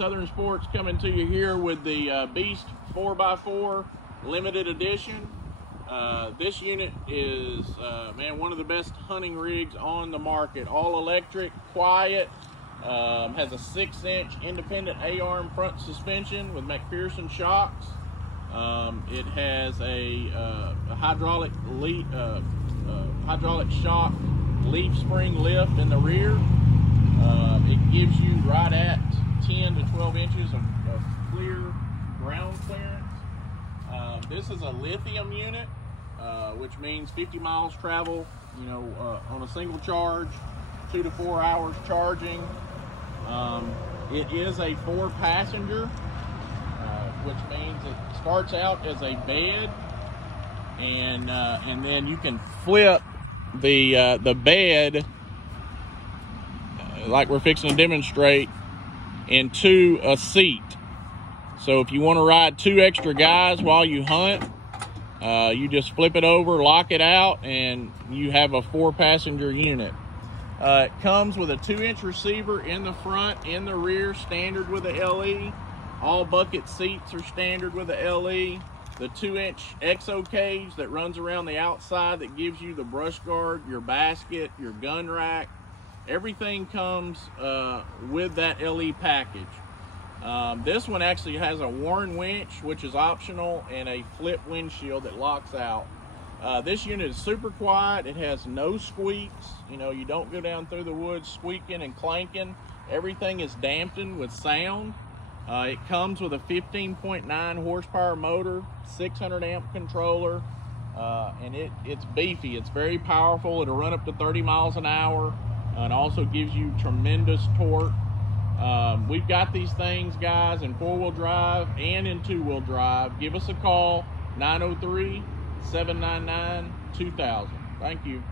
Southern Sports coming to you here with the Beast 4x4 limited edition. This unit is, man, one of the best hunting rigs on the market. All electric, quiet, has a 6-inch independent A-arm front suspension with MCPHERSON shocks. It has a hydraulic shock leaf spring lift in the rear. It gives you right at 10 to 12 inches of clear ground clearance. This is a lithium unit, which means 50 miles travel, on a single charge, 2 to 4 hours charging. It is a 4-passenger, which means it starts out as a bed, and then you can flip the bed, like we're fixing to demonstrate, into a seat. So if you want to ride 2 extra guys while you hunt, you just flip it over, lock it out, and you have a 4-passenger unit. It comes with a 2-inch receiver in the front, in the rear, standard with a LE. All bucket seats are standard with a LE. The 2-inch exo cage that runs around the outside that gives you the brush guard, your basket, your gun rack. Everything comes with that LE package. This one actually has a Warren winch, which is optional, and a flip windshield that locks out. This unit is super quiet. It has no squeaks. You don't go down through the woods squeaking and clanking. Everything is dampened with sound. It comes with a 15.9 horsepower motor, 600 amp controller, and it's beefy. It's very powerful. It'll run up to 30 miles an hour, and also gives you tremendous torque. We've got these things, guys, in 4-wheel drive and in 2-wheel drive. Give us a call, 903-799-2000. Thank you.